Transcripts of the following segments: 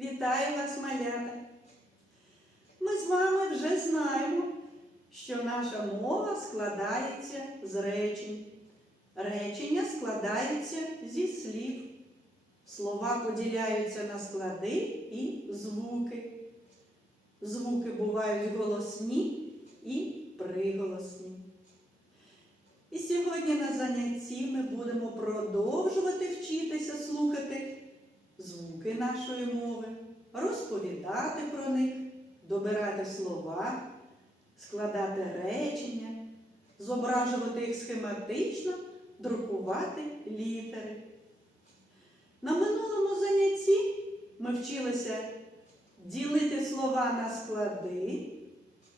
Вітаю вас, малята! Ми з вами вже знаємо, що наша мова складається з речень. Речення складаються зі слів. Слова поділяються на склади і звуки. Звуки бувають голосні і приголосні. І сьогодні на занятті ми будемо продовжувати вчитися слухати звуки нашої мови, розповідати про них, добирати слова, складати речення, зображувати їх схематично, друкувати літери. На минулому занятті ми вчилися ділити слова на склади,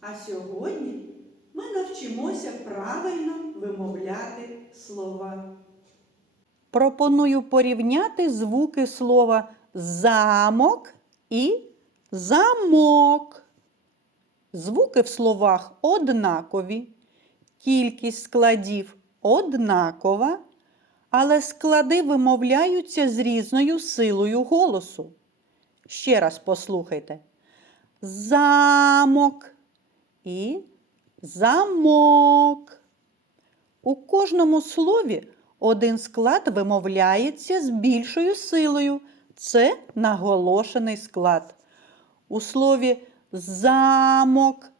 а сьогодні ми навчимося правильно вимовляти слова. Пропоную порівняти звуки слова замок і замок. Звуки в словах однакові, кількість складів однакова, але склади вимовляються з різною силою голосу. Ще раз послухайте. Замок і замок. У кожному слові один склад вимовляється з більшою силою. Це наголошений склад. У слові замок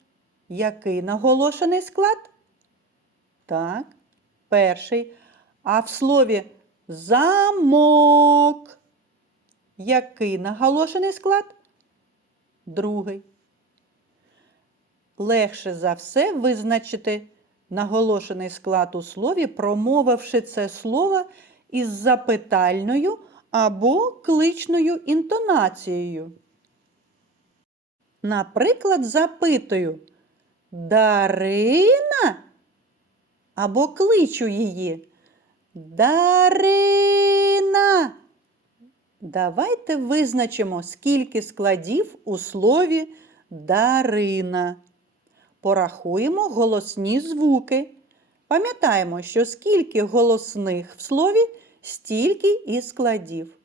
який наголошений склад? Так, перший. А в слові замок який наголошений склад? Другий. Легше за все визначити наголошений склад у слові, промовивши це слово із запитальною або кличною інтонацією. Наприклад, запитую Дарина або кличу її. Дарина. Давайте визначимо, скільки складів у слові Дарина. Порахуємо голосні звуки. Пам'ятаємо, що скільки голосних в слові, стільки і складів.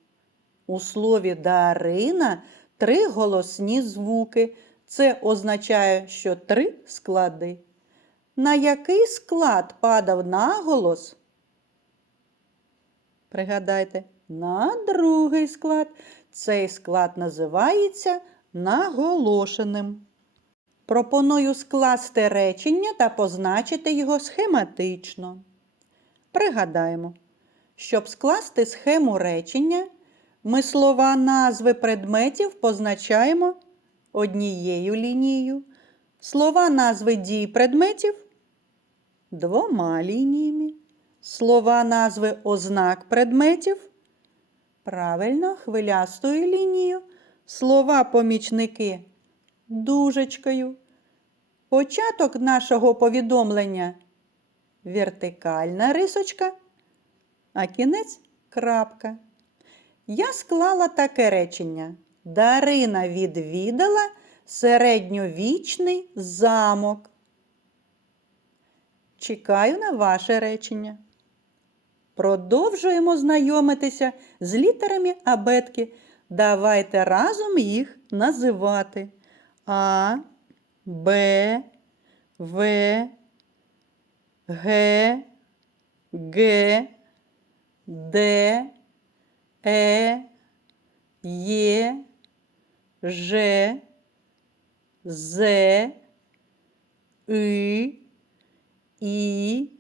У слові Дарина три голосні звуки. Це означає, що три склади. На який склад падав наголос? Пригадайте, на другий склад. Цей склад називається наголошеним. Пропоную скласти речення та позначити його схематично. Пригадаємо, щоб скласти схему речення, ми слова назви предметів позначаємо однією лінією, слова назви дій предметів двома лініями, слова назви ознак предметів правильно хвилястою лінією, слова помічники дужечкою. Початок нашого повідомлення вертикальна рисочка, а кінець крапка. Я склала таке речення. Дарина відвідала середньовічний замок. Чекаю на ваше речення. Продовжуємо знайомитися з літерами абетки. Давайте разом їх називати. А, Б, В, Г, Г, Д, Е, Є, Ж, З, И, І,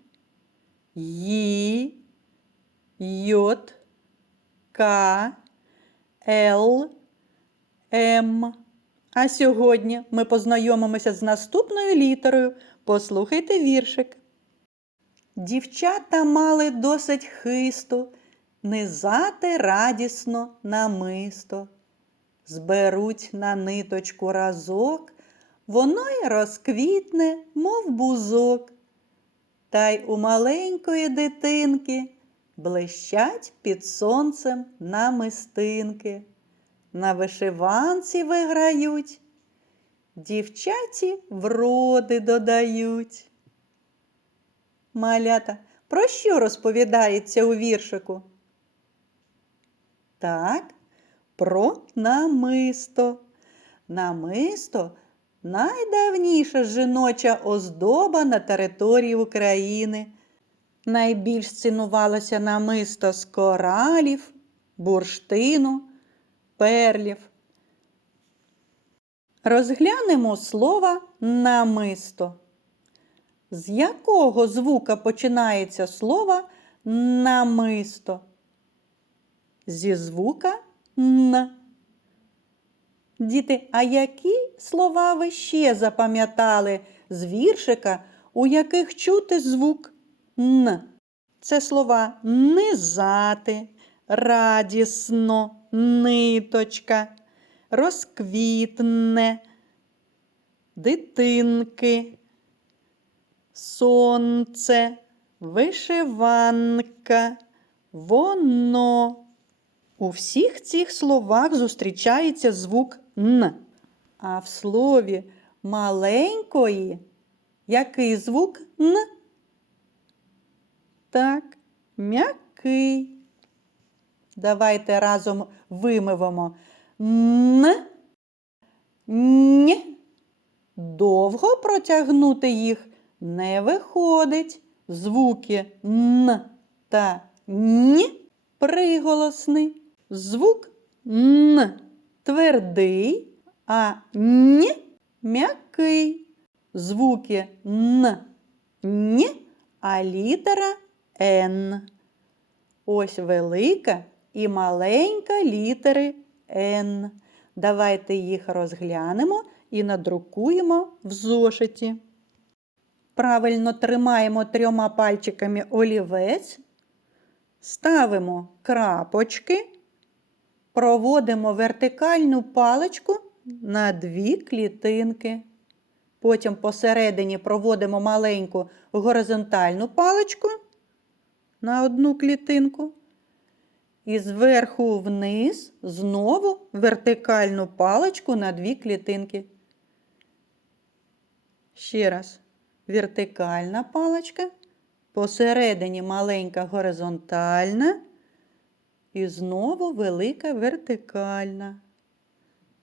Ї, Йот, К, Л, М. А сьогодні ми познайомимося з наступною літерою. Послухайте віршик. Дівчата мали досить хисту, низати радісно намисто. Зберуть на ниточку разок, воно й розквітне, мов бузок. Та й у маленької дитинки блищать під сонцем намистинки. На вишиванці виграють, дівчаті вроди додають. Малята, про що розповідається у віршику? Так, про намисто. Намисто найдавніша жіноча оздоба на території України. Найбільш цінувалося намисто з коралів, бурштину, перлів. Розглянемо слово намисто. З якого звука починається слово намисто? Зі звука Н. Діти, а які слова ви ще запам'ятали з віршика, у яких чути звук Н? Це слова низати, радісно, ниточка, розквітне, дитинки, сонце, вишиванка, воно. У всіх цих словах зустрічається звук Н. А в слові маленької який звук Н? Так, м'який. Давайте разом вимивемо Н. Н. Довго протягнути їх не виходить. Звуки Н та Н приголосний. Звук Н твердий, а Н м'який. Звуки Н Н, а літера Н. Ось велика і маленька літери Н. Давайте їх розглянемо і надрукуємо в зошиті. Правильно тримаємо трьома пальчиками олівець, ставимо крапочки, проводимо вертикальну паличку на дві клітинки. Потім посередині проводимо маленьку горизонтальну паличку на одну клітинку. І зверху вниз знову вертикальну паличку на дві клітинки. Ще раз. Вертикальна паличка, посередині маленька горизонтальна і знову велика вертикальна.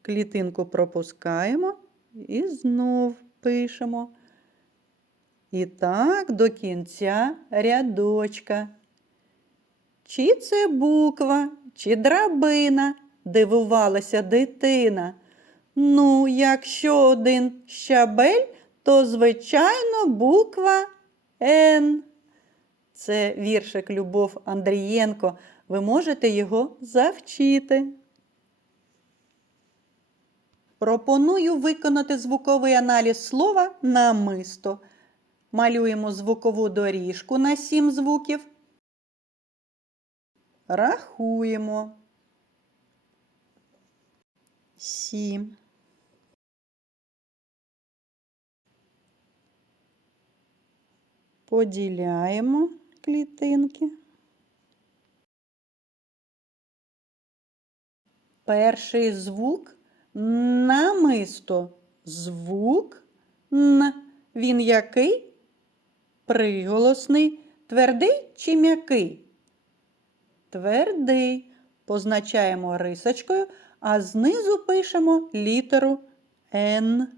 Клітинку пропускаємо і знов пишемо. І так до кінця рядочка. Чи це буква, чи драбина, дивувалася дитина. Ну, якщо один щабель, то, звичайно, буква Н. Це віршик Любов Андрієнко. Ви можете його завчити. Пропоную виконати звуковий аналіз слова намисто. Малюємо звукову доріжку на сім звуків. Рахуємо. Сім. Поділяємо клітинки. Перший звук намисто. Звук Н. Він який? Приголосний. Твердий чи м'який? Твердий. Позначаємо рисочкою, а знизу пишемо літеру Н.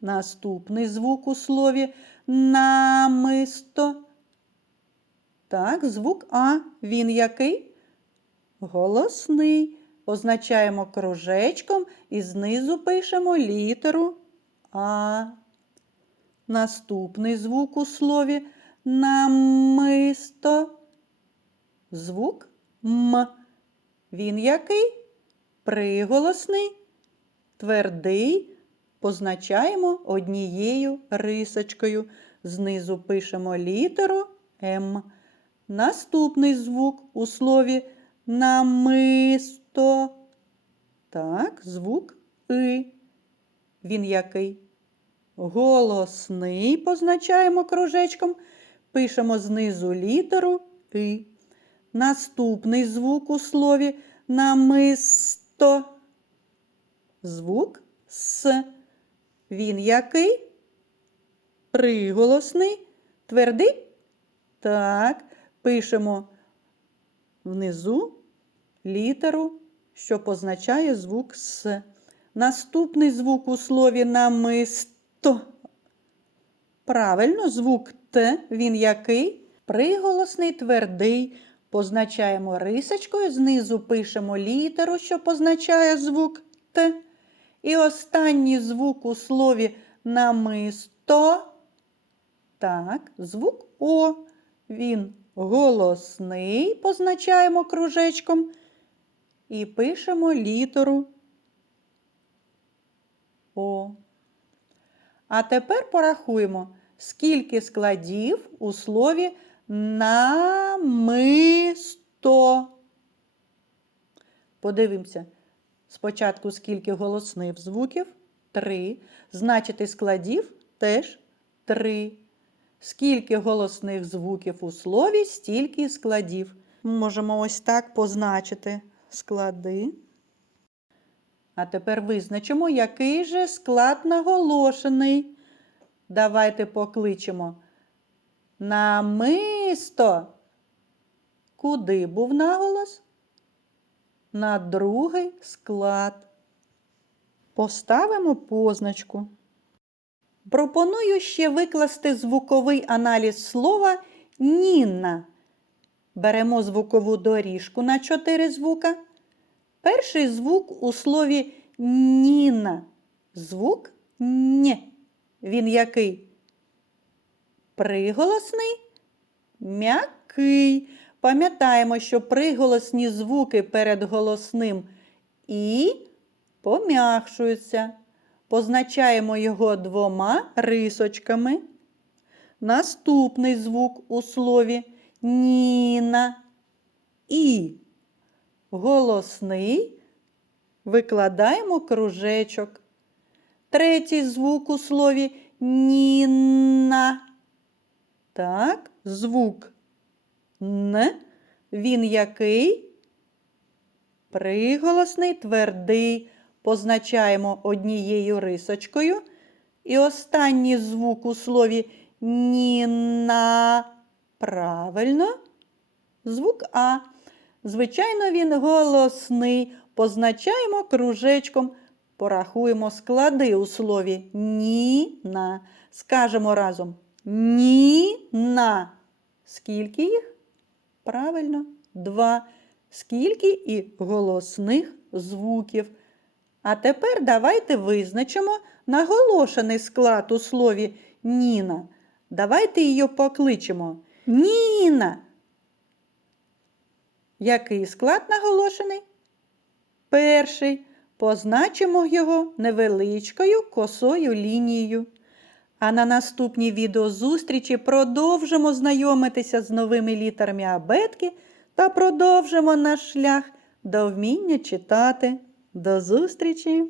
Наступний звук у слові намисто. Так, звук А. Він який? Голосний. Позначаємо кружечком і знизу пишемо літеру А. Наступний звук у слові намисто. Звук М. Він який? Приголосний, твердий. Позначаємо однією рисочкою. Знизу пишемо літеру М. Наступний звук у слові намисто. Так, звук И. Він який? Голосний позначаємо кружечком. Пишемо знизу літеру И. Наступний звук у слові намисто. Звук С. Він який? Приголосний. Твердий? Так. Пишемо внизу літеру що позначає звук С. Наступний звук у слові намисто. Правильно, звук Т, він який? Приголосний твердий. Позначаємо рисочкою, знизу пишемо літеру, що позначає звук Т. І останній звук у слові намисто. Так, звук О. Він голосний, позначаємо кружечком. І пишемо літеру О. А тепер порахуємо, скільки складів у слові намисто. Подивимося. Спочатку скільки голосних звуків? Три. Значить, і складів теж три. Скільки голосних звуків у слові, стільки складів. Можемо ось так позначити склади. А тепер визначимо, який же склад наголошений. Давайте покличемо. Намисто. Куди був наголос? На другий склад. Поставимо позначку. Пропоную ще викласти звуковий аналіз слова Нінна. Беремо звукову доріжку на чотири звука. Перший звук у слові Ніна. Звук Н. Він який? Приголосний, м'який. Пам'ятаємо, що приголосні звуки перед голосним і пом'якшуються. Позначаємо його двома рисочками. Наступний звук у слові Ніна. І голосний викладаємо кружечок. Третій звук у слові Ніна. Так, звук Н. Він який? Приголосний, твердий. Позначаємо однією рисочкою. І останній звук у слові Ніна. Правильно. Звук А. Звичайно, він голосний. Позначаємо кружечком. Порахуємо склади у слові Ніна. Скажемо разом Ніна. Скільки їх? Правильно, два. Скільки і голосних звуків. А тепер давайте визначимо наголошений склад у слові Ніна. Давайте її покличемо. Ніна. Який склад наголошений? Перший. Позначимо його невеличкою косою лінією. А на наступній відеозустрічі продовжимо знайомитися з новими літерами абетки та продовжимо наш шлях до вміння читати. До зустрічі!